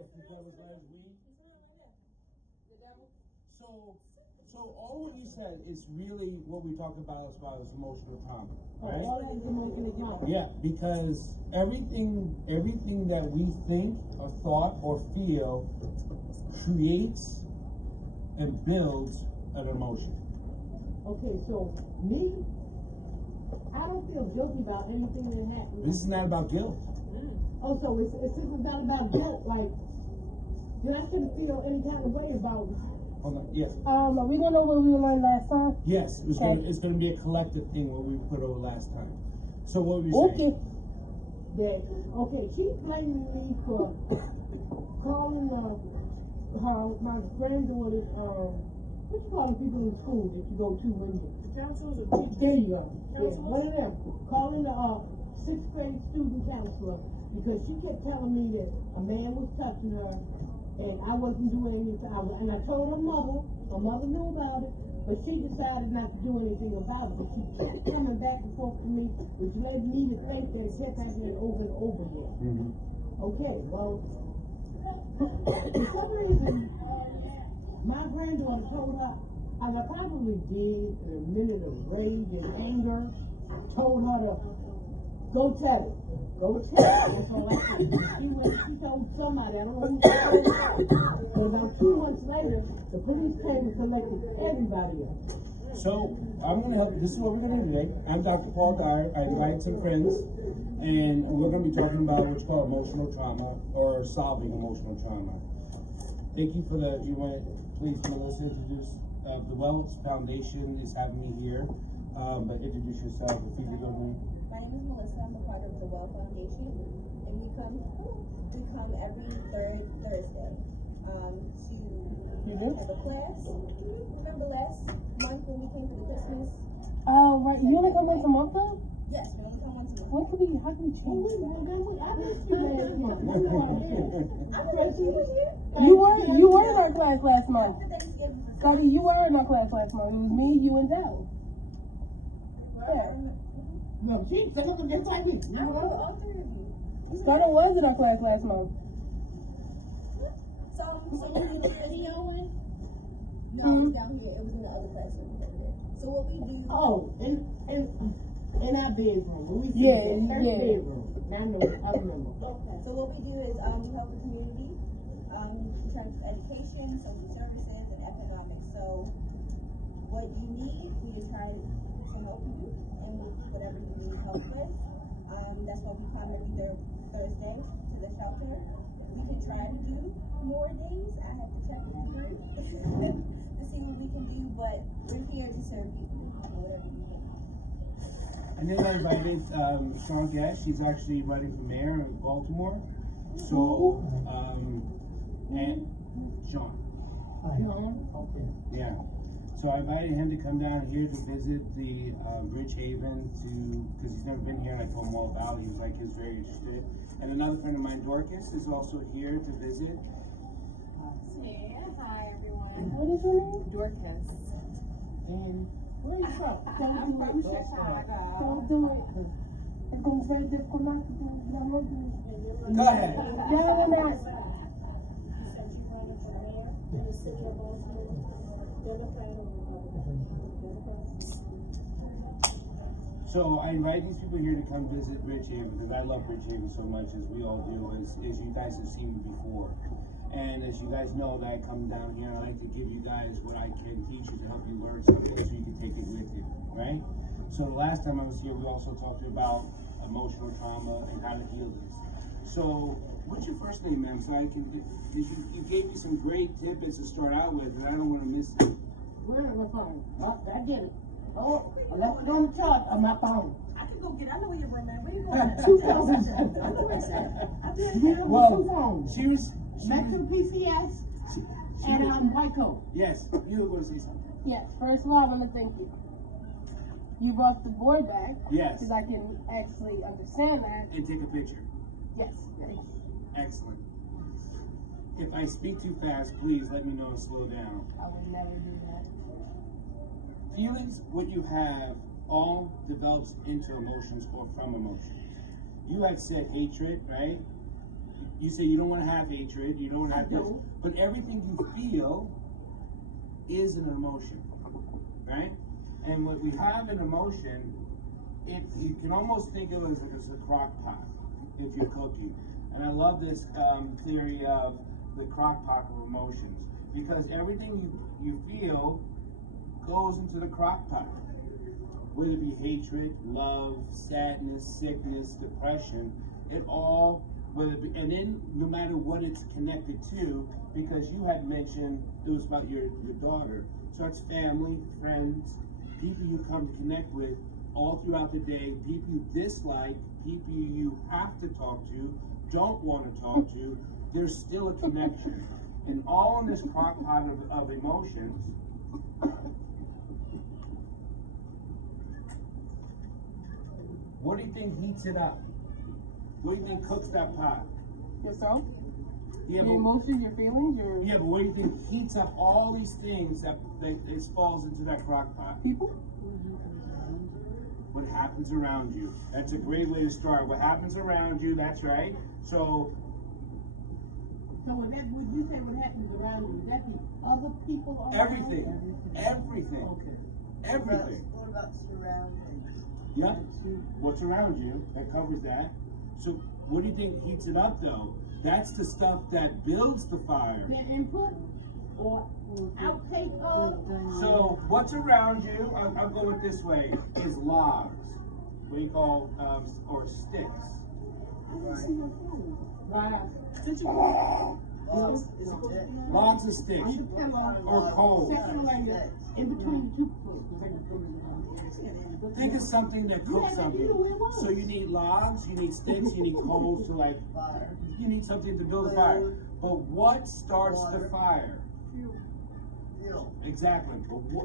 guess the devil's last week. So all what you said is really what we talk about as far as emotional trauma, right? Emotional trauma. Yeah, because everything that we think or thought or feel creates and builds an emotion. Okay, so me, I don't feel guilty about anything that happened. This is not about guilt. Oh, so it's not about guilt, like, then I shouldn't feel any kind of way about it. Hold on, yes. Are we gonna know what we learned last time? Yes, it's gonna be a collective thing what we put over last time. So what were we saying? Okay, she's blaming me for calling my granddaughter's what you call the people in school that you go to when you Counselors or teachers? there you go. Yeah, one of them. Calling the 6th grade student counselor because she kept telling me that a man was touching her and I wasn't doing anything. And I told her mother knew about it, but she decided not to do anything about it. But she kept coming back and forth to me, which led me to think that it kept happening over and over again. Okay, well, for some reason, my granddaughter told her, and I probably did in a minute of rage and anger, told her to go tell it. Go tell it. That's all I said. She told somebody, I don't know who she told. But about 2 months later, the police came and collected everybody else. So I'm gonna help. This is what we're gonna do today. I'm Dr. Paul Dyer. I invited some friends, and we're gonna be talking about what's called emotional trauma or solving emotional trauma. Thank you for the. You want to please, Melissa, introduce the Wells Foundation is having me here. But introduce yourself if you could go to. My name is Melissa. I'm a part of the Well Foundation, and we come every third Thursday to have a class. Remember last month when we came for the Christmas? Oh, right. You only come once a month though? Yes, we only come once a month. How can we change that? You were in our class last month. Scotty, you were in our class last month. It was me, you, and Dell. Yeah. No, she look just like me. I remember all three of you. Scotty was in our class last month. So you need a video in? No, it was down here. It was in the other classroom over there. So what we do? Oh, in our bedroom. We Yeah. bedroom. Now I remember. Okay. So what we do is we help the community in terms of education, social services, and economics. So what you need, we try to help you in whatever you need help with. That's why we come every Thursday to the shelter. We can try to do more days. I have to check with the group to see what we can do, but we're here to serve you. Whatever you need. And then I invited Sean Gash. She's actually running for mayor in Baltimore. So, and Sean. Okay. Yeah. So I invited him to come down here to visit the Bridge Haven because he's never been here, and I told him all about it. He was like, he's very interested. And another friend of mine, Dorcas, is also here to visit. Hey, hi everyone. What is your name? Dorcas. And where are you from? I'm from Chicago. Don't do it. It's going to be very difficult not to do it. Go ahead. Yeah, no. You said you wanted for mayor in the city of Baltimore. Democrat or Republican? So I invite these people here to come visit Bridge Haven because I love Bridge Haven so much, as we all do, as you guys have seen me before. And as you guys know, that I come down here, I like to give you guys what I can teach you to help you learn something so you can take it with you, right? So the last time I was here, we also talked about emotional trauma and how to heal this. So what's your first name, ma'am? So I can you gave me some great tidbits to start out with, and I don't want to miss it. where is my phone? Oh, I get it. Oh, I left it on the chart on my phone. I can go get it. I know where your room is. Where you going? 2000. I know where it's at. Well, she was Metro PCS and White Coat. Yes, you were going to say something. Yes, first of all, I want to thank you. You brought the board back. Yes. Because I can actually understand that. And take a picture. Yes. Excellent. If I speak too fast, please let me know and slow down. I would never do that. Feelings, what you have, all develops into emotions or from emotions. You have said hatred, right? You say you don't want to have hatred, you don't want to have this, don't. but everything you feel is an emotion, right? And what we have an emotion, you can almost think of it as like it's a crock pot if you're cooking. And I love this theory of the crock pot of emotions, because everything you feel goes into the crock pot. Whether it be hatred, love, sadness, sickness, depression, it all, and then no matter what it's connected to, because you had mentioned it was about your daughter. So it's family, friends, people you come to connect with all throughout the day, people you dislike, people you have to talk to, don't want to talk to. There's still a connection. And all in this crock pot of emotions. What do you think heats it up? What do you think cooks that pot? Yourself? Yeah, Your emotions, your feelings, your... Yeah, but what do you think heats up all these things that it falls into that crock pot? People? What happens around you. That's a great way to start. What happens around you, that's right. So would you say what happens around you? Would that be other people around you? Everything. Okay. Everything. What about surroundings? Yeah. What's around you, that covers that. So what do you think heats it up though? That's the stuff that builds the fire. Their input or outtake of? So what's around you, I'll go it this way, is logs. What do you call, or sticks. Logs and sticks. Or coals. Second layer in between the two. Think of something that cooks something. So you need logs, you need sticks, you need coals to like, you need something to build a fire. But what starts the fire? Fuel. Exactly.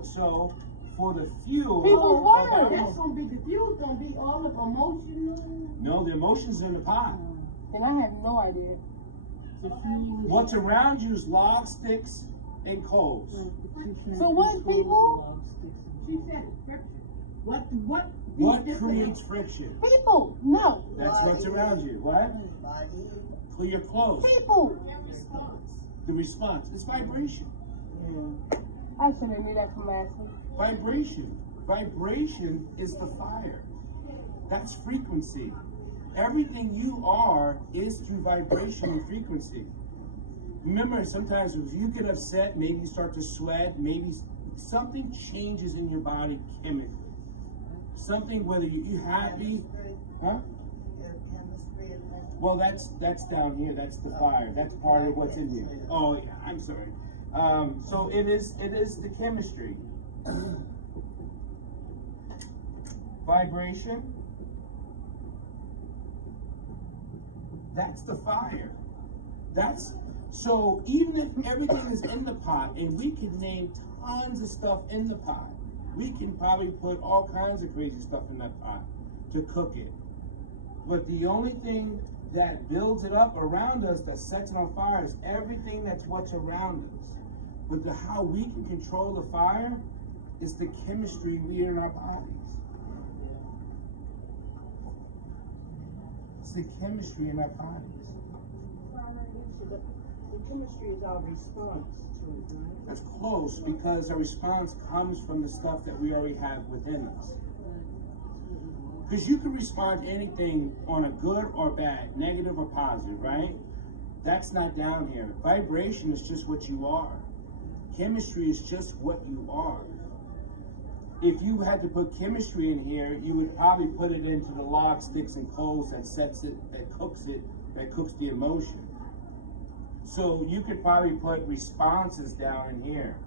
So for the fuel, People water. That's gonna be the fuel's gonna be all of emotional. no, the emotions are in the pot. And I have no idea. What's around you is logs, sticks, and coals. So what, people? She said friction. What Creates friction? People. No. That's what's around you. What? Body. Clear your clothes. People. The response. It's vibration. I should have knew that from last week. Vibration. Vibration is the fire. That's frequency. Everything you are is through vibration and frequency. Remember, sometimes if you get upset, maybe you start to sweat, maybe something changes in your body chemically. Something, whether you happy, huh? Well, that's down here. That's the fire. That's part of what's in here. Oh yeah, I'm sorry. So it is the chemistry. Vibration. That's the fire. So even if everything is in the pot, and we can name tons of stuff in the pot, we can probably put all kinds of crazy stuff in that pot to cook it. But the only thing that builds it up around us, that sets it on fire, is everything that's what's around us. But how we can control the fire is the chemistry we are in our bodies. It's the chemistry in our bodies. The chemistry is our response to it, right? That's close, because our response comes from the stuff that we already have within us. Because you can respond to anything on a good or bad, negative or positive, right? That's not down here. Vibration is just what you are. Chemistry is just what you are. If you had to put chemistry in here, you would probably put it into the log, sticks, and coals that sets it, that cooks the emotion. So you could probably put responses down in here,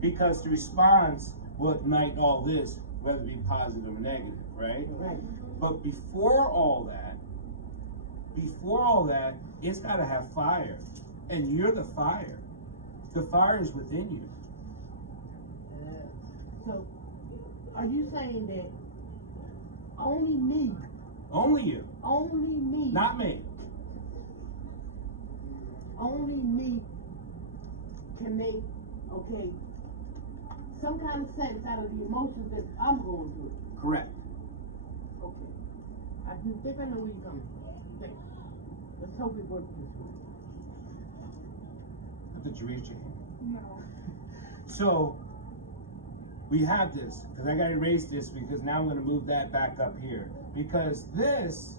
because the response will ignite all this, whether it be positive or negative, right? Right. But before all that, it's got to have fire, and you're the fire. The fire is within you. So, are you saying that only me, Only you, not me. only me can make, okay, some kind of sense out of the emotions that I'm going through? Correct. Okay. I do think I know where you're coming from. Okay. Let's hope it works this way. I thought you raised your hand. No. So we have this, because I got to erase this because now I'm going to move that back up here. Because this,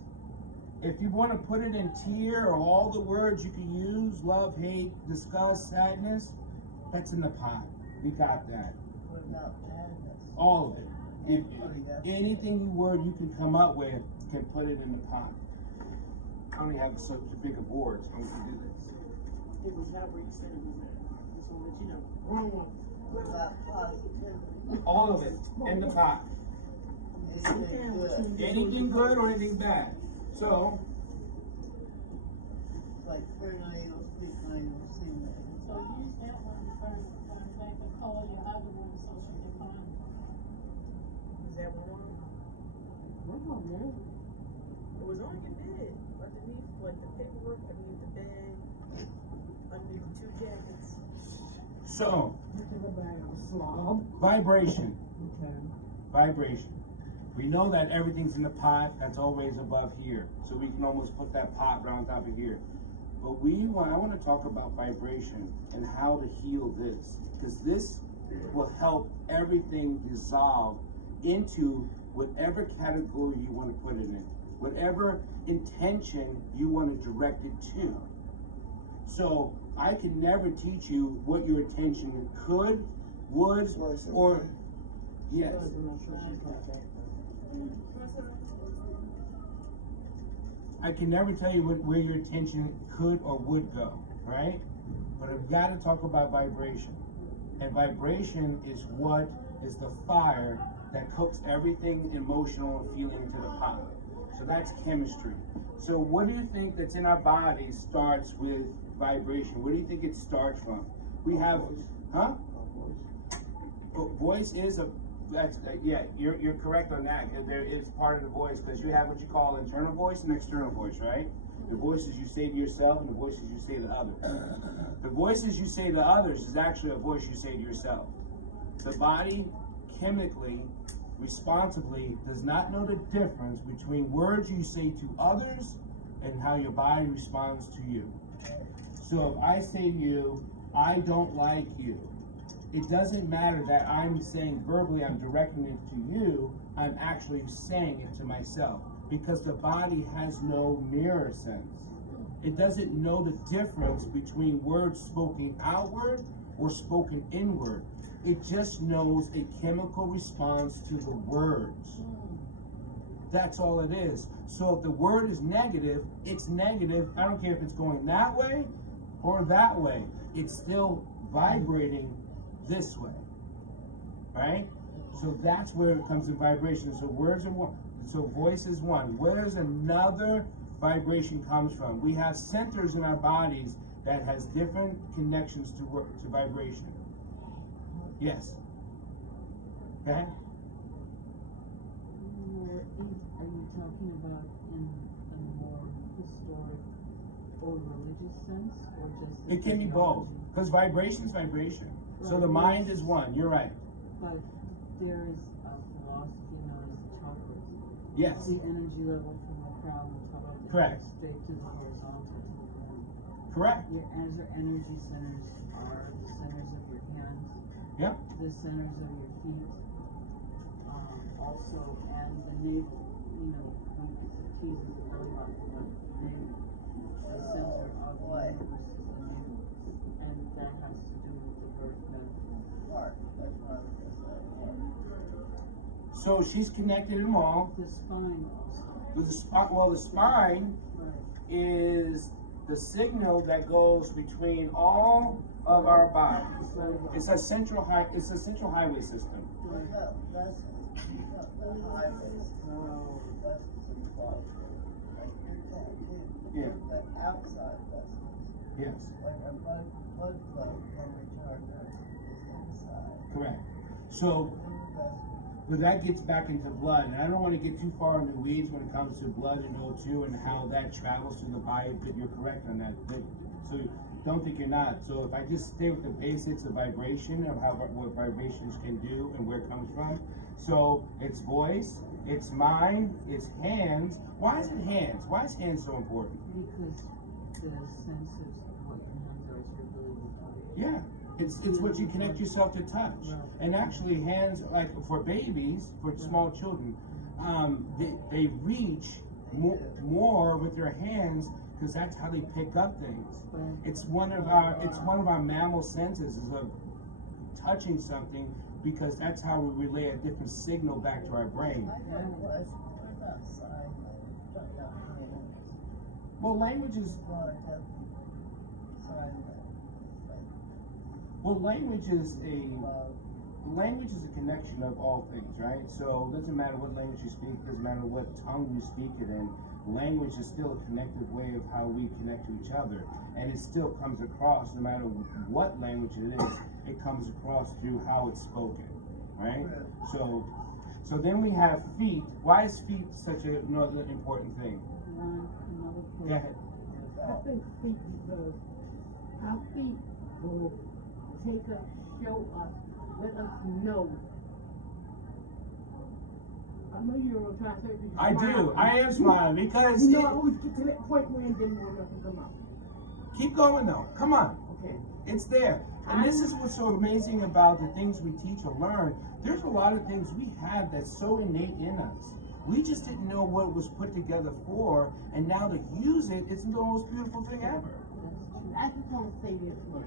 if you want to put it in tier or all the words you can use, love, hate, disgust, sadness, that's in the pot. We got that. All of it. If anything word you can come up with, can put it in the pot. I only have such a big a board, so I'm going to do this. It was not where you said it was at. Just want to let you know. All of it in the pot. Anything good or anything bad. So, like fingernails, big nails, fingernails. So use that one back and call your other one so she can find it. Is that one on? It was on your bed, underneath, like the paperwork, underneath the bed, underneath the two jackets. so Slob. vibration. Okay. Vibration. We know that everything's in the pot that's always above here. So we can almost put that pot right on top of here. But I want to talk about vibration and how to heal this. Because this will help everything dissolve into whatever category you want to put it in. Whatever intention you want to direct it to. So I can never teach you what your intention could, would, or yes. I can never tell you where your attention could or would go, right? But I've got to talk about vibration. And vibration is what is the fire that cooks everything emotional and feeling into the pot. So that's chemistry. So what do you think that's in our bodies starts with vibration? Where do you think it starts from? We have, huh? Voice is a, that's, yeah, you're correct on that. There is part of the voice because you have what you call internal voice and external voice, right? The voices you say to yourself and the voices you say to others. The voices you say to others is actually a voice you say to yourself. The body chemically, responsibly, does not know the difference between words you say to others and how your body responds to you. So if I say to you, I don't like you, it doesn't matter that I'm saying verbally, I'm directing it to you, I'm actually saying it to myself because the body has no mirror sense. It doesn't know the difference between words spoken outward or spoken inward. It just knows a chemical response to the words. That's all it is. So if the word is negative, it's negative. I don't care if it's going that way or that way. It's still vibrating this way, right? So that's where it comes in vibration. So words are one. So voice is one. Where's another vibration comes from? We have centers in our bodies that has different connections to vibration. Yes. Okay. Are you talking about in a more historic or religious sense, or just? It can be both, because vibration is vibration. Right. So the mind is one. You're right. But there is a philosophy known as chakras. Yes. The energy level from the crown to the correct. Straight to the horizontal to the ground. Correct. Your energy centers are the centers of your hands. Yep. The centers of your feet, also, and the navel, you know, when it teases the belly button, the navel, the center of the universe is the navel, and that has to do with the birth metaphor. So she's connected them all. The spine also. With the spine Right. is the signal that goes between all of our bodies. It's a central highway system. Right. Yeah. The outside vessels. Yes. Like our blood flow from which our nerves is inside. Correct. So But that gets back into blood, and I don't want to get too far in the weeds when it comes to blood and O2 and how that travels through the body, but you're correct on that. So don't think you're not. So if I just stay with the basics of vibration, of what vibrations can do and where it comes from. So it's voice, it's mind, it's hands. Why is it hands? Why is hands so important? Because the sense of what your hands are is your ability to touch. Yeah. It's what you connect yourself to touch. And actually hands, like for babies, for small children, they reach more with their hands because that's how they pick up things. It's one of our mammal senses is of touching something because that's how we relay a different signal back to our brain. Well, language is a connection of all things, right? So it doesn't matter what language you speak, it doesn't matter what tongue you speak it in. Language is still a connective way of how we connect to each other. And it still comes across, no matter what language it is, it comes across through how it's spoken, right? So then we have feet. Why is feet such another important thing? Go ahead. I think feet because our feet will take us, show us, let us know. I know you're on time, so you I do. I am smiling because you know I always get to that point where it didn't want nothing to come out. Keep going though. Come on. Okay. It's there. And this is what's so amazing about the things we teach or learn. There's a lot of things we have that's so innate in us. We just didn't know what it was put together for, and now to use it, it's the most beautiful thing ever. I just want to say this much.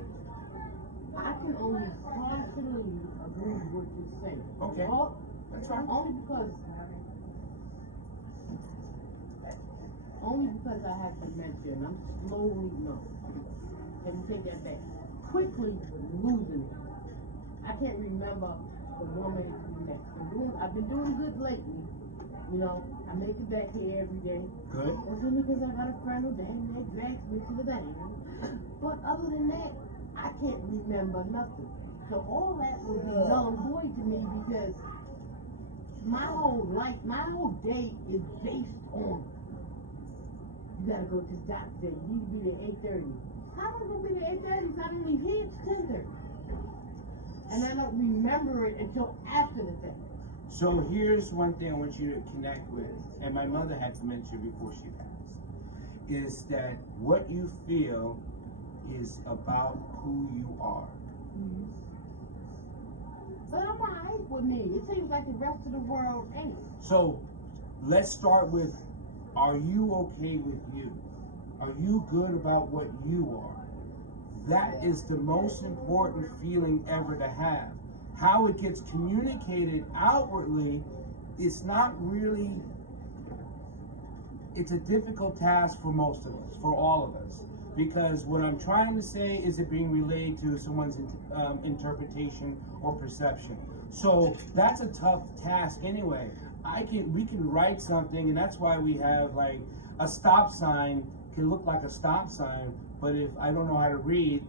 I can only partially agree with what you're saying. Okay. That's right. Only because I have dementia and I'm slowly, no. Let me take that back. Quickly losing it. I can't remember the woman next. I've been doing good lately. You know, I make it back here every day. Good. That's only because I got a friend who damn near drags me to the dam. But other than that, I can't remember nothing. So all that will be null and void to me because my whole life, my whole day is based on you gotta go to the doctor. You need to be there 8:30. How am I gonna be there 8:30 if I don't leave here? It's 10:30. And I don't remember it until after the fact. So here's one thing I want you to connect with, and my mother had dementia before she passed, is that what you feel is about who you are. Mm-hmm. But I'm alright with me. It seems like the rest of the world ain't. So let's start with, are you okay with you? Are you good about what you are? That is the most important feeling ever to have. How it gets communicated outwardly, it's not really, it's a difficult task for most of us, for all of us. Because what I'm trying to say is it being relayed to someone's interpretation or perception. So that's a tough task anyway. We can write something, and that's why we have like a stop sign can look like a stop sign, but if I don't know how to read,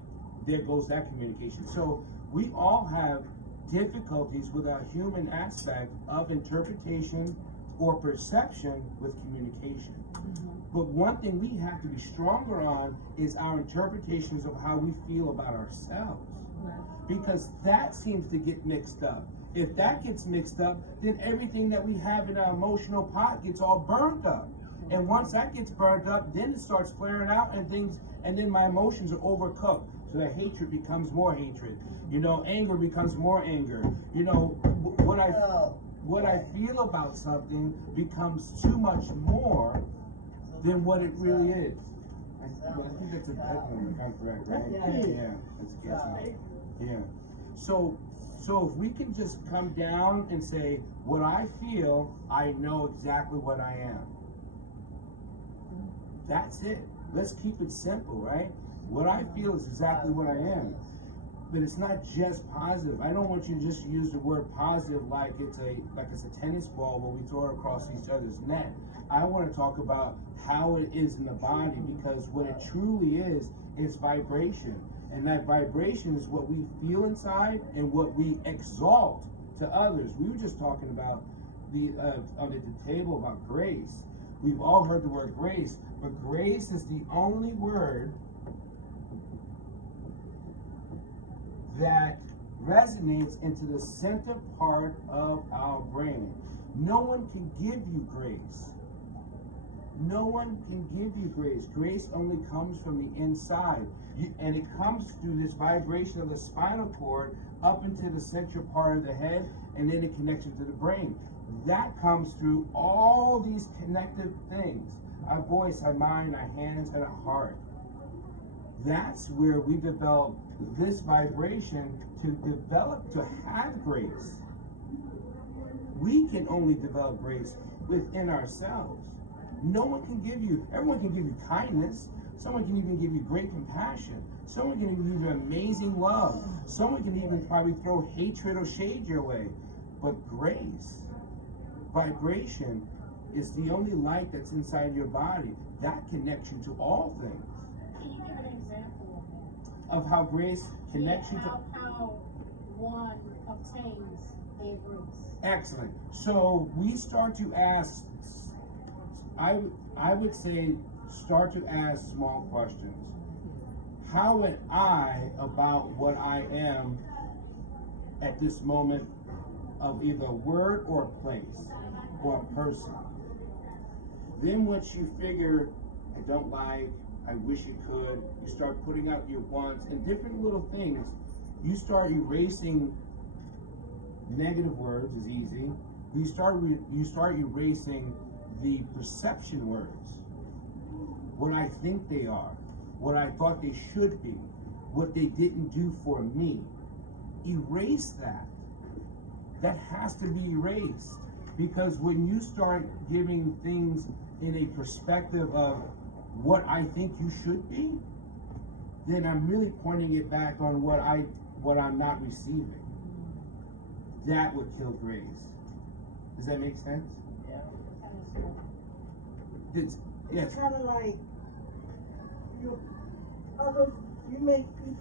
there goes that communication. So we all have difficulties with our human aspect of interpretation or perception with communication. Mm-hmm. But one thing we have to be stronger on is our interpretations of how we feel about ourselves. Right. Because that seems to get mixed up. If that gets mixed up, then everything that we have in our emotional pot gets all burnt up. And once that gets burnt up, then it starts flaring out and then my emotions are overcooked. So that hatred becomes more hatred. You know, anger becomes more anger. You know, what I feel about something becomes too much more than what it really is. I think that's a good one, if I'm correct, right? Yeah. That's right. Yeah. So if we can just come down and say, what I feel, I know exactly what I am. That's it. Let's keep it simple, right? What I feel is exactly what I am. But it's not just positive. I don't want you to just use the word positive like it's a tennis ball when we throw it across each other's net. I want to talk about how it is in the body, because what it truly is vibration. And that vibration is what we feel inside and what we exalt to others. We were just talking about at the table about grace. We've all heard the word grace, but grace is the only word that resonates into the center part of our brain. No one can give you grace. No one can give you grace. Grace only comes from the inside. And it comes through this vibration of the spinal cord up into the central part of the head, and then it connects you to the brain. That comes through all these connective things. Our voice, our mind, our hands, and our heart. That's where we develop this vibration to have grace. We can only develop grace within ourselves. No one can give you, everyone can give you kindness. Someone can even give you great compassion. Someone can even give you amazing love. Someone can even probably throw hatred or shade your way. But grace, vibration, is the only light that's inside your body. That connects you to all things. Can you give an example Of how grace connects you to... how one obtains their grace? Excellent. So we start to ask, I would say, start to ask small questions. How am I about what I am at this moment of either a word or a place or a person? Then once you figure, I don't like, I wish you could, you start putting out your wants and different little things. You start erasing negative words is easy. You start erasing the perception words. What I think they are, what I thought they should be, what they didn't do for me. Erase that. That has to be erased. Because when you start giving things in a perspective of what I think you should be, then I'm really pointing it back on what I'm not receiving. That would kill grace. Does that make sense? Yeah. Yes. It's kind of like you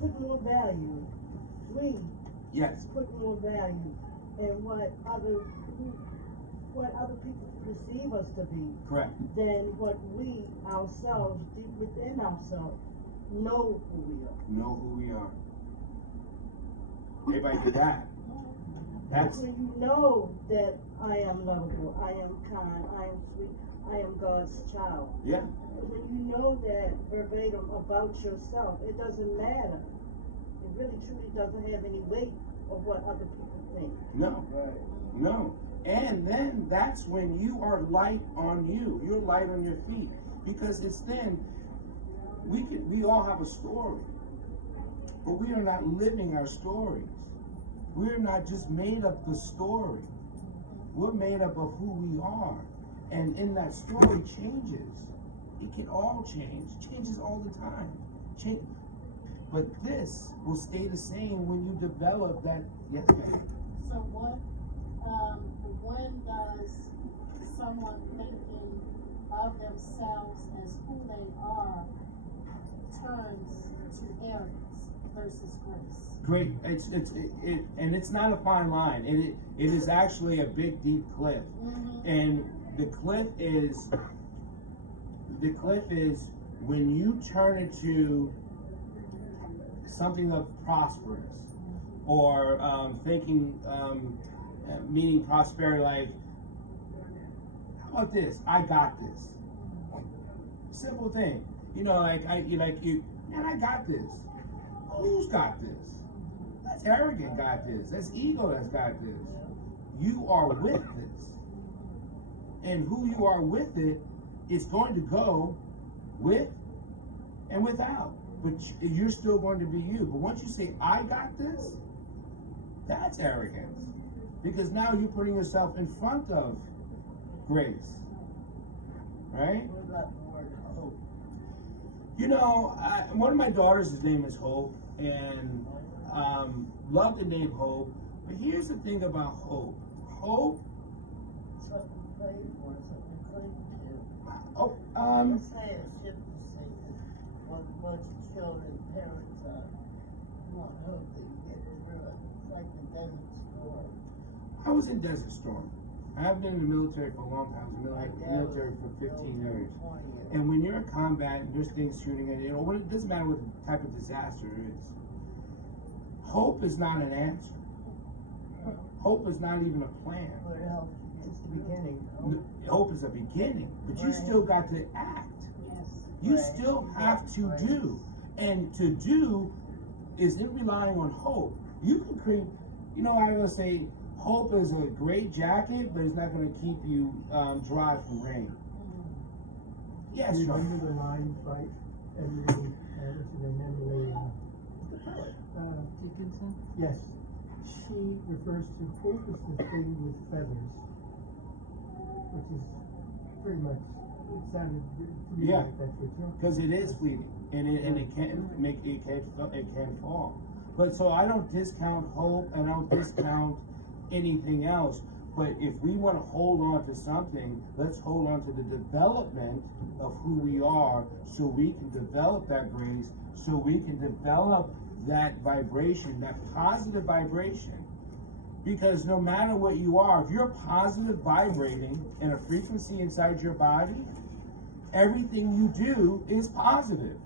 put more value. We Yes. put more value in what other people perceive us to be Correct. than what we ourselves, deep within ourselves, know who we are. Know who we are. Everybody do that. That's When you know that I am lovable, I am kind, I am sweet, I am God's child. yeah. When you know that verbatim about yourself, it doesn't matter. It really truly doesn't have any weight of what other people think. No. No. And then that's when you are light on you. You're light on your feet. Because it's then we all have a story. But we are not living our stories. We're not just made up the story. We're made up of who we are. And in that story changes. It can all change. Changes all the time. But this will stay the same when you develop that. Yes, ma'am. So when does someone thinking of themselves as who they are turns to arrogance versus grace? Great. And it's not a fine line. It is actually a big, deep cliff. Mm-hmm. And the cliff is when you turn into something of prosperous, or meaning prosperity, like, how about this? I got this. Simple thing. You know, man, I got this. Who's got this? That's arrogant got this. That's ego that's got this. You are with this. And who you are with it is going to go with and without. But you're still going to be you. But once you say, I got this, that's arrogance. Because now you're putting yourself in front of grace. Right? What about the word hope? You know, one of my daughters, his name is Hope, and love the name Hope. But here's the thing about hope. Hope. Something to pray for, something to cling to. Oh, Let's say a ship is sinking. When a bunch of children, parents want hope that you get through it. It's like the desert storm. I was in Desert Storm. I've been in the military for a long time. I was in the military for 15 years. And when you're in combat and there's things shooting at you, it doesn't matter what type of disaster it is. Hope is not an answer. Hope is not even a plan. It's the beginning. Hope is a beginning, but you still got to act. You still have to do. And to do isn't relying on hope. You can create, I always say, hope is a great jacket, but it's not going to keep you dry from rain. Yes, you Sean. remember the line, right? Everything matters in the memory. Dickinson? Yes. She refers to hope as the thing with feathers, which is pretty much, it sounded to me like that's what you're. Because it is fleeting, and it can fall. But so I don't discount hope, and I don't discount anything else. But if we want to hold on to something, let's hold on to the development of who we are, so we can develop that grace, so we can develop that vibration, that positive vibration. Because no matter what you are, if you're positive vibrating in a frequency inside your body, everything you do is positive.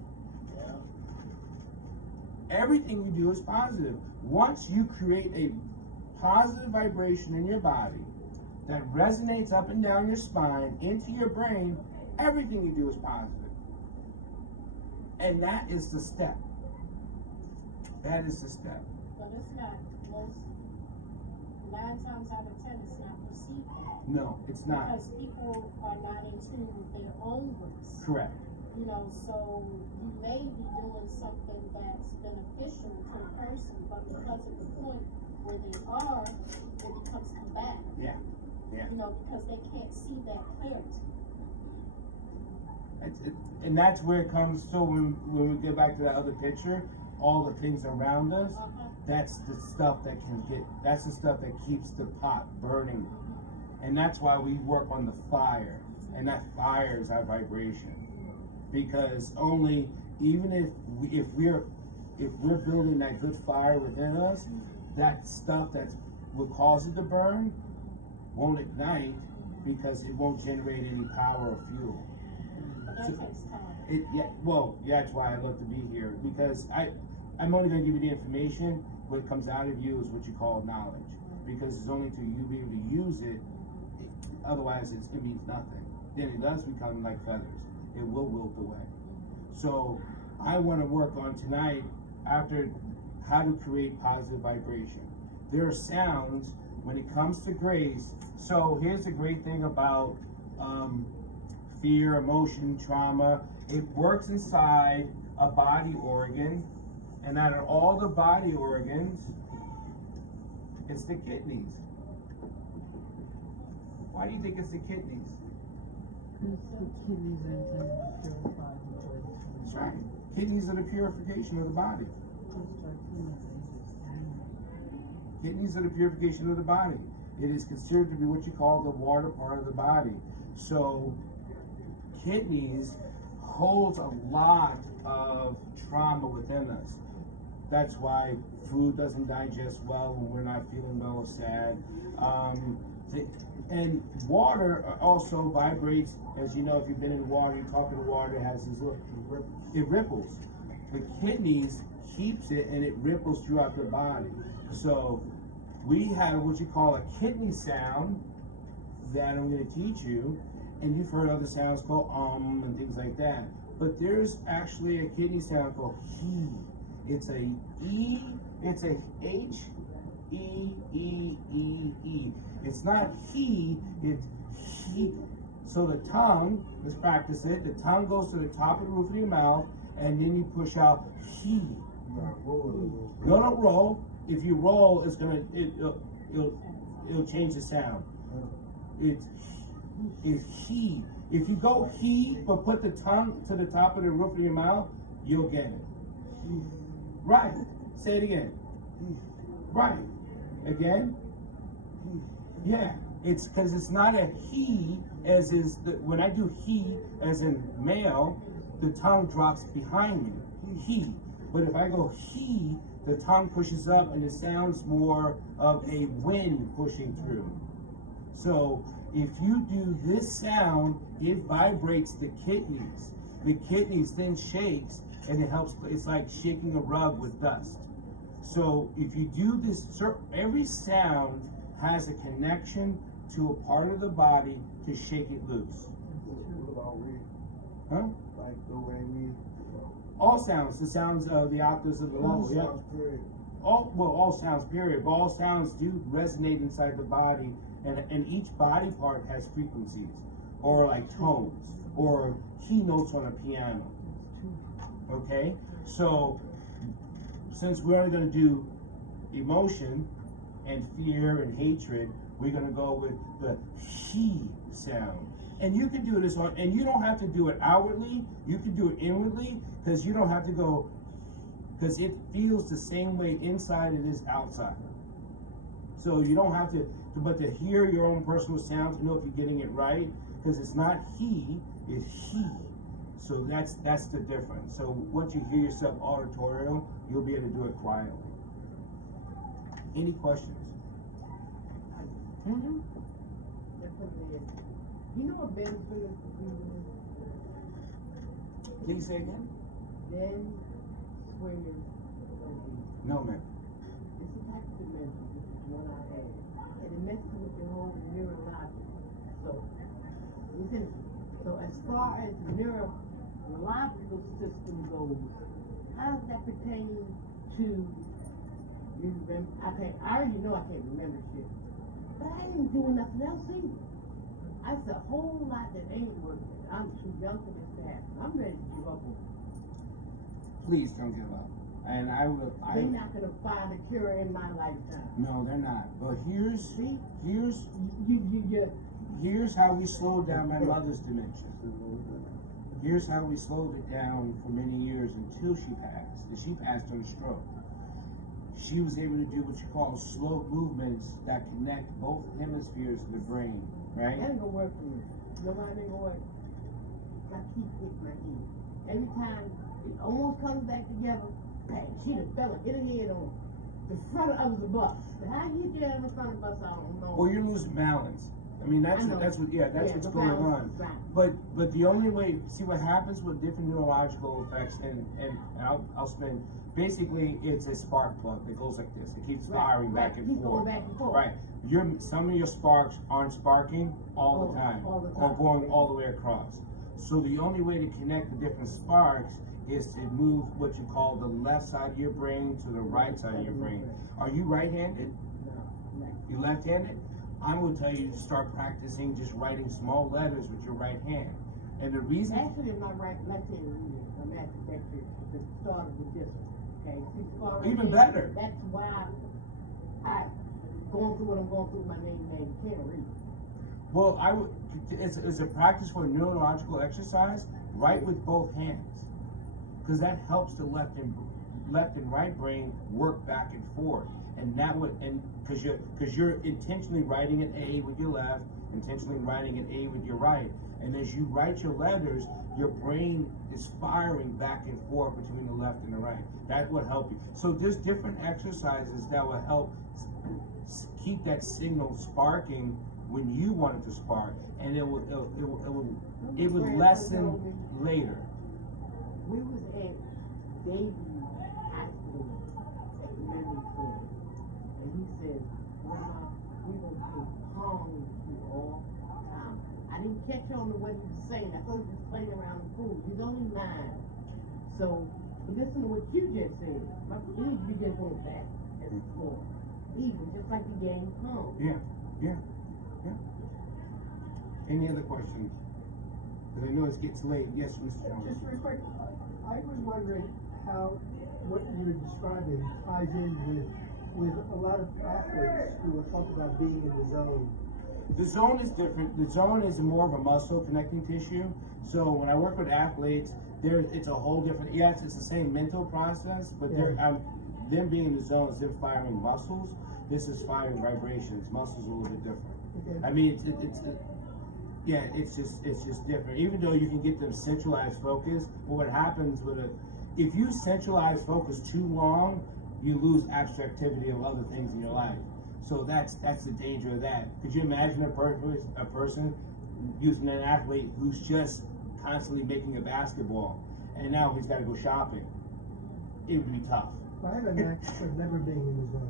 Everything you do is positive. Once you create a positive vibration in your body that resonates up and down your spine into your brain, everything you do is positive. And that is the step. That is the step. But it's not. Most 9 times out of 10, it's not perceived that. No, it's not. Because people are not in tune with their own grace. Correct. So you may be doing something that's beneficial to a person, but because of the point where they are, it becomes combative. Yeah. Because they can't see that clarity. And that's where it comes. So when we get back to that other picture, all the things around us, that's the stuff that's the stuff that keeps the pot burning. And that's why we work on the fire. And that fire is our vibration. Because even if we're building that good fire within us, that stuff that will cause it to burn won't ignite, because it won't generate any power or fuel. But that takes time. That's why I love to be here, because I'm only going to give you the information. What comes out of you is what you call knowledge, because it's only until you be able to use it. Otherwise, it means nothing. Then it does become like feathers. It will wilt away. So I want to work on tonight, after how to create positive vibration. There are sounds when it comes to grace. So here's the great thing about fear, emotion, trauma. It works inside a body organ, and out of all the body organs, it's the kidneys. Why do you think it's the kidneys? Because the kidneys are intended to purify the blood. That's right. Kidneys are the purification of the body. Kidneys are the purification of the body. It is considered to be what you call the water part of the body. So kidneys holds a lot of trauma within us. That's why food doesn't digest well when we're not feeling well or sad. And water also vibrates, as you know, if you've been in water, you're talking to water, it has this little, it ripples. The kidneys keeps it, and it ripples throughout the body. So we have what you call a kidney sound that I'm going to teach you, and you've heard other sounds called and things like that. But there's actually a kidney sound called he. It's a E, it's a H, E, E, E, E. It's not he, it's he. So the tongue, let's practice it. The tongue goes to the top of the roof of your mouth, and then you push out he. Don't roll. If you roll, it'll change the sound. It's he. If you go he, but put the tongue to the top of the roof of your mouth, you'll get it. Right. Say it again. Right. Again. Yeah. It's because it's not a he, as is when I do he as in male, the tongue drops behind me. He. But if I go he, the tongue pushes up and it sounds more of a wind pushing through. So if you do this sound, it vibrates the kidneys. The kidneys then shakes and it helps, it's like shaking a rug with dust. So if you do this, every sound has a connection to a part of the body to shake it loose. What about re? Huh? Like do, re, mi? All sounds, the sounds of the octaves of the level, yeah. All sounds, period. But all sounds do resonate inside the body, and each body part has frequencies, or like tones, or key notes on a piano. Okay? So, since we're going to do emotion and fear and hatred, we're going to go with the he sound. And you can do this on, and you don't have to do it outwardly, you can do it inwardly, because you don't have to go, because it feels the same way inside it is outside. So you don't have to, but to hear your own personal sound, to know if you're getting it right, because it's not he, it's he. So that's the difference. So once you hear yourself auditorial, you'll be able to do it quietly. Any questions? Mm-hmm. You know what Ben Swingers is? Please say again? Ben Swingers. No, man. It's a type of dementia, which is one I had. And it messes with your whole neurologic. So as far as the neurological system goes, how does that pertain to you? I already know I can't remember shit. But I ain't doing nothing else either. That's a whole lot that ain't working. I'm too young for this to happen. I'm ready to give up on it. Please don't give up. And they're not gonna find a cure in my lifetime. No, they're not. But here's how we slowed down my mother's dementia. Here's how we slowed it down for many years until she passed. And she passed on a stroke. She was able to do what you call slow movements that connect both hemispheres of the brain, right? That ain't gonna work for me. You know why it ain't gonna work? My teeth hit my head. Every time it almost comes back together, bang, she done fell and hit her head on the front of the bus. But how you get in the front of the bus, I don't know. Well, you're losing balance. I mean, that's what's going on. But the only way, see what happens with different neurological effects, and I'll spend, basically it's a spark plug that goes like this. It keeps firing back and forth. Right. Some of your sparks aren't sparking all the time, or going all the way across. So the only way to connect the different sparks is to move what you call the left side of your brain to the right side of your brain. Are you right-handed? No. You left-handed? I'm going to tell you to start practicing just writing small letters with your right hand. And the reason... Actually, my left hand reader, I'm at the start of the discipline. Okay? Even better. That's why I, going through what I'm going through, my name can't read. Well, it's a practice for a neurological exercise, write with both hands. Because that helps the left and right brain work back and forth. And that would, because you're intentionally writing an A with your left, intentionally writing an A with your right. And as you write your letters, your brain is firing back and forth between the left and the right. That will help you. So there's different exercises that will help keep that signal sparking when you want it to spark, and it would lessen later. We was at Davie Hospital at the memory clinic. And he said, Grandma, we gonna play Pong with you all the time. I didn't catch on to what he was saying. I thought he was playing around the pool. He's only 9. So, listen to what you just said. My kids be just doing that as a sport. Even just like the game Pong. Yeah. Any other questions? Because I know it's getting late. Yes, Mr. Jones. Just real quick, I was wondering how what you were describing ties in with a lot of athletes who are talking about being in the zone. The zone is different. The zone is more of a muscle connecting tissue. So when I work with athletes, it's a whole different. Yes, it's the same mental process, but them being in the zone is them firing muscles. This is firing vibrations. Muscles are a little bit different. Okay. I mean, it's just different. Even though you can get them centralized focus, but what happens with if you centralize focus too long, you lose abstractivity of other things in your life. So that's the danger of that. Could you imagine a person using an athlete who's just constantly making a basketball, and now he's got to go shopping? It would be tough. I have a knack for never being in the zone.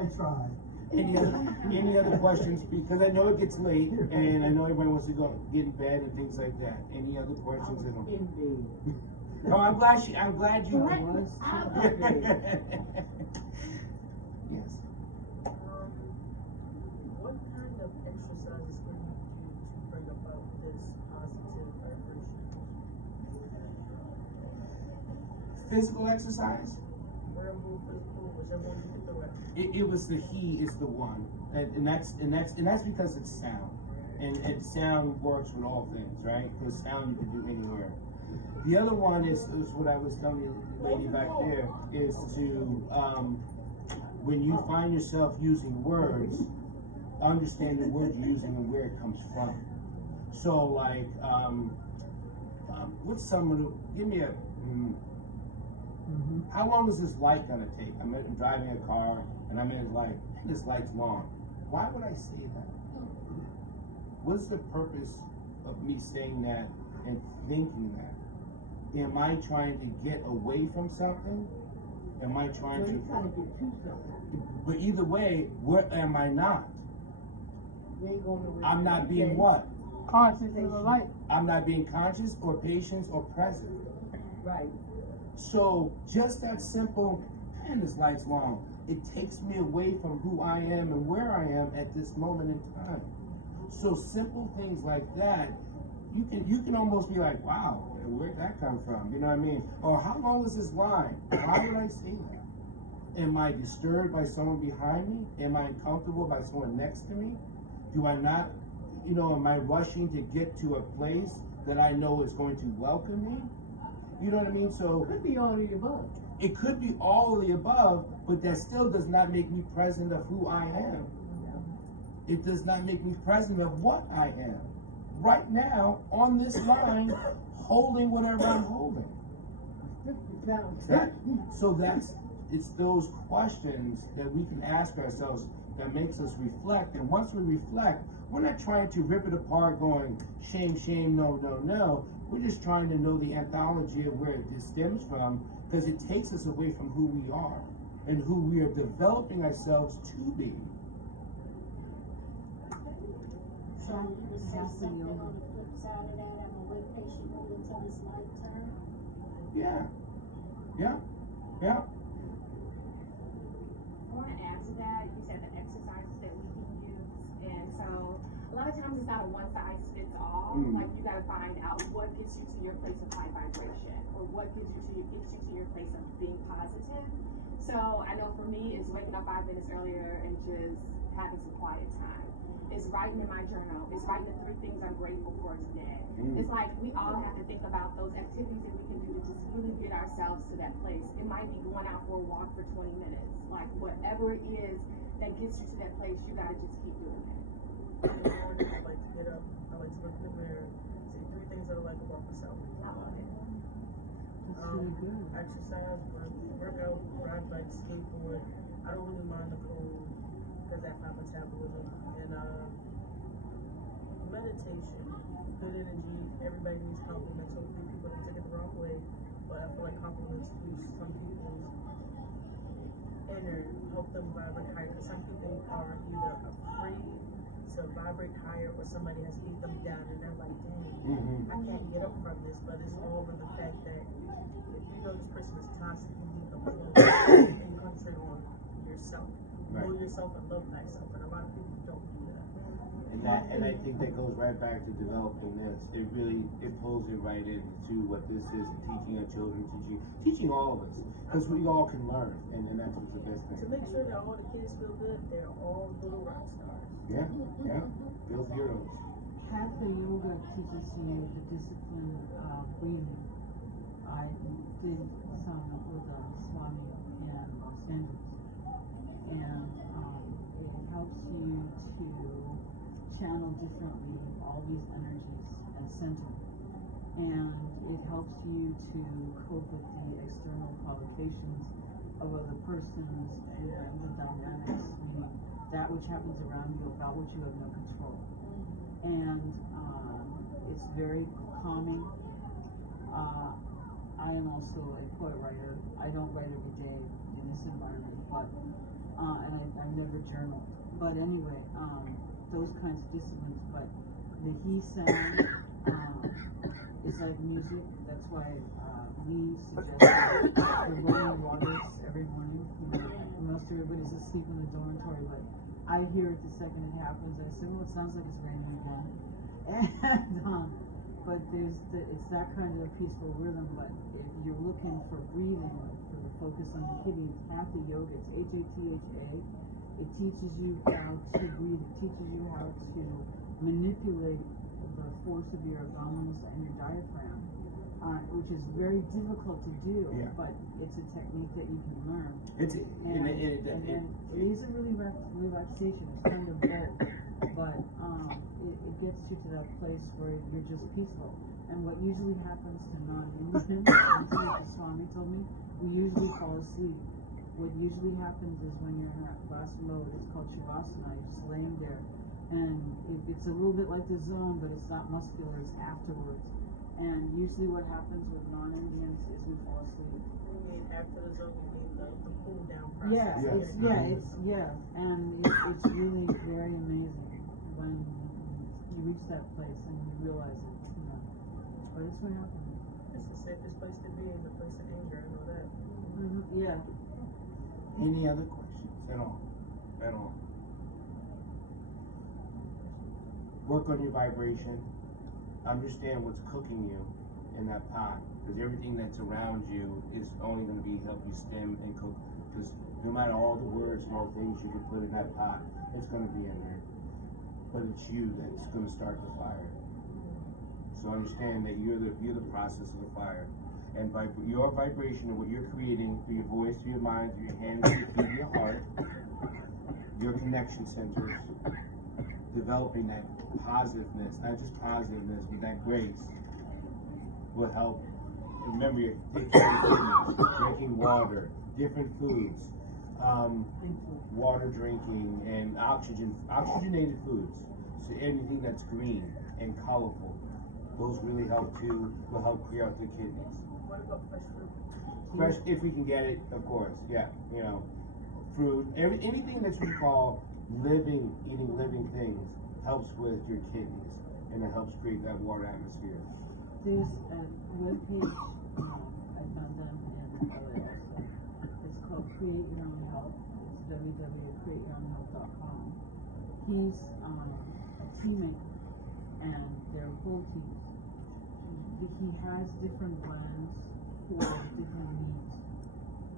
I try. Any other questions? Because I know it gets late, and I know everybody wants to go get in bed and things like that. Any other questions? No, I'm glad you. Yes. What kind of exercises can you do to bring about this positive vibration? Physical exercise? Verbal, physical, whichever one you can throw at. It was the he is the one, and that's because it's sound, and sound works with all things, right? Because sound you can do anywhere. The other one is what I was telling you, lady back there, is to when you find yourself using words, understand the word you're using and where it comes from. So like, what's someone? Give me a. How long is this light gonna take? I'm driving a car and I'm in a light. This light's long. Why would I say that? What's the purpose of me saying that and thinking that? Am I trying to get away from something? Am I trying to get to something? But either way, what am I not? I'm not being what? Conscious of the light. I'm not being conscious or patient or present. Right. So just that simple, man, this light's long. It takes me away from who I am and where I am at this moment in time. So simple things like that, you can almost be like, wow, where'd that come from? You know what I mean? Or how long is this line? Why would I say that? Am I disturbed by someone behind me? Am I uncomfortable by someone next to me? Do I not, am I rushing to get to a place that I know is going to welcome me? You know what I mean? So It could be all of the above. it could be all of the above, but that still does not make me present of who I am. It does not make me present of what I am. Right now, on this line, holding whatever I'm holding. It's those questions that we can ask ourselves that makes us reflect. And once we reflect, we're not trying to rip it apart going, shame, shame, no, no, no. We're just trying to know the anthology of where this stems from, because it takes us away from who we are and who we are developing ourselves to be. So you would say something on the flip side of that, I'm gonna wait patiently until this light turns? Yeah. I want to add to that. You said the exercises that we can use, and so a lot of times it's not a one size fits all. Like you got to find out what gets you to your place of high vibration, or what gets you to your place of being positive. So I know for me, it's waking up 5 minutes earlier and just having some quiet time. It's writing in my journal. It's writing the 3 things I'm grateful for today. It's like we all have to think about those activities that we can do to just really get ourselves to that place. It might be going out for a walk for 20 minutes. Like whatever it is that gets you to that place, you gotta just keep doing it. In the morning, I like to get up, I like to look in the mirror, say 3 things that I like about myself. I love it. Exercise, work out, ride bike, skateboard. I don't really mind the cold because that's my metabolism. And meditation, good energy. Everybody needs compliments. Hopefully people don't take it the wrong way, but I feel like compliments boost some people's inner, help them vibrate higher. Because some people are either afraid to vibrate higher, or somebody has beat them down, and they're like, dang, I can't get up from this. But it's all in the fact that if you know this person is toxic, you leave them alone, and you concentrate on yourself. Know yourself and love thyself, and a lot of people don't do that. And I think that goes right back to developing this. It pulls it right into what this is, teaching our children, teaching all of us, because we all can learn, and that's what's the best thing. To make sure that all the kids feel good, they're all little rock stars. Yeah, build heroes. Hatha yoga teaches you the discipline of breathing. I did some with Swami in Los Angeles, and it helps you to channel differently all these energies and center. and it helps you to cope with the external provocations of other persons and the dynamics, meaning that which happens around you about which you have no control. And it's very calming. I am also a poet writer. I don't write every day in this environment, but and I've never journaled. But anyway, those kinds of disciplines. But the he sound is like music. That's why we suggest the rolling waters every morning. Most everybody's asleep in the dormitory, but I hear it the second it happens. I say, well, it sounds like it's raining again. And but it's that kind of a peaceful rhythm. But if you're looking for breathing, for the focus on the kidney, it's Hatha Yoga. It's HATHA. It teaches you how to breathe. It teaches you how to manipulate the force of your abdominals and your diaphragm, which is very difficult to do. Yeah. But it's a technique that you can learn. And then it is a really relaxation. It's kind of both. But it gets you to that place where you're just peaceful. And what usually happens to non-Indians, like Swami told me, we usually fall asleep. What usually happens is when you're in that last mode, it's called Shavasana, you're just laying there. And it's a little bit like the zone, but it's not muscular, it's afterwards. And usually what happens with non-Indians is we fall asleep. You mean after the zone, you mean the cool down process? And it's really very amazing when you reach that place and you realize it, but it's what happens. It's the safest place to be in the place of anger, I know that. Yeah. Any other questions at all? At all? Work on your vibration. Understand what's cooking you in that pot, because everything that's around you is only going to help you stem and cook. Because no matter all the words and all the things you can put in that pot, it's going to be in there. But it's you that's going to start the fire. So understand that you're the process of the fire, and by your vibration and what you're creating through your voice, through your mind, through your hands, through your heart, your connection centers, developing that positiveness, not just positiveness, but that grace will help. Remember, you're taking care of your kidneys, drinking water, different foods, water drinking, and oxygenated foods. So anything that's green and colorful, those really will help clear out the kidneys. What about fresh fruit? Fresh, if we can get it, of course, yeah. Fruit, anything that we call eating living things helps with your kidneys, and it helps create that water atmosphere. There's a webpage, I found them in LA also. It's called Create Your Own Health. It's www.createyourownhealth.com. He's a tea maker, and they're full teas. He has different blends for different needs,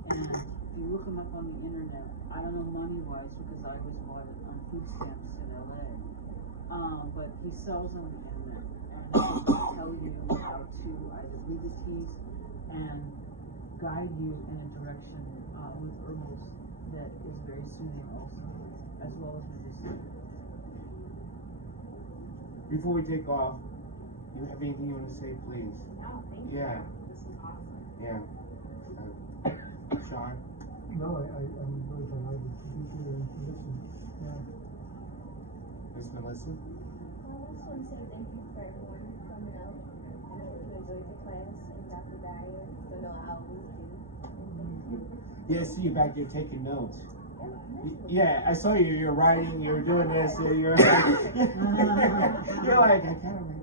and you look him up on the internet. I don't know money-wise because I was bought it on food stamps in LA, but he sells on the internet, and he'll tell you how to either read the teas and guide you in a direction with herbals that is very soothing also, as well as medicinal. Before we take off, you have anything you want to say, please? No, thank you. Yeah. This is awesome. Yeah. Sean? No, I'm really delighted to be here and to listen. Yeah. Miss Melissa? I just want to say thank you for everyone coming out. I know you enjoyed the class and Dr. Dyer, so no, I always do. Yeah, I see you back there taking notes. Yeah, I saw you. You're writing. You're doing this. You're like, you're like, I can't write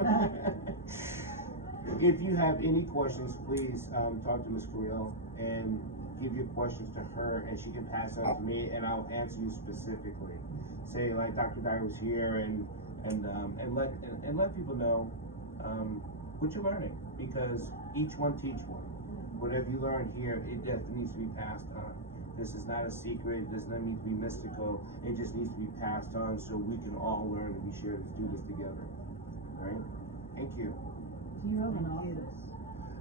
that. If you have any questions, please talk to Ms. Carrillo and give your questions to her, and she can pass it on to me, and I'll answer you specifically. Say like Dr. Dyer was here, and let people know what you're learning, because each one teach one. Whatever you learn here, it definitely needs to be passed on. This is not a secret. It does not need to be mystical. It just needs to be passed on so we can all learn and we share to do this together. All right? Thank you. Do you have an office?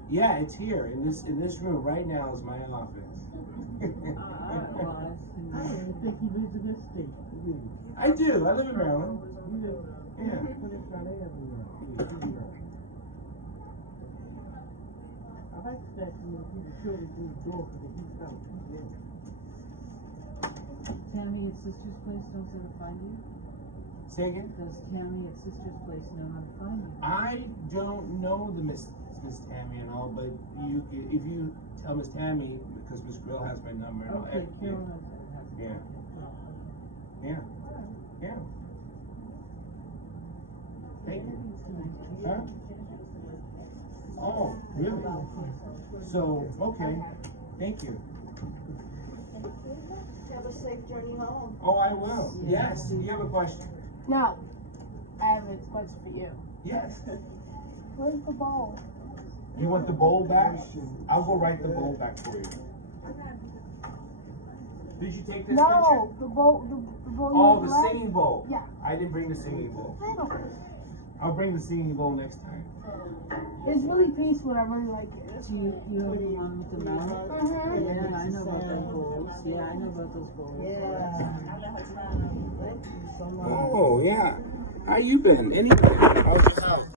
Yeah, it's here in this room right now is my office. I don't even think he lives in this state. I do. I live in Maryland. Yeah. that, you know, people shouldn't do the door because they keep out. Tammy at Sister's Place knows how to find you? Say again? Does Tammy at Sister's Place know how to find you? I don't know the Miss Tammy and all, but you if you tell Miss Tammy, because Miss Grill has my number and all. Okay, Carol has it. Yeah. Yeah. Yeah. Thank you. Huh? Oh, really? So, okay. Thank you. Have a safe journey home. Oh, I will. Yes. Do you have a question? No. I have a question for you. Yes. Where's the bowl? You want the bowl back? I'll go write the bowl back for you. Did you take this No, picture? the bowl. The bowl. Oh, you the left? singing bowl. Yeah. I didn't bring the singing bowl. I don't. I'll bring the singing bowl next time. It's really peaceful. I really like it. So you have the one with the mouth? Mm-hmm. Yeah, I know about those bowls. Yeah, I know about those bowls. Oh, yeah. How you been? Anyway, how's your house?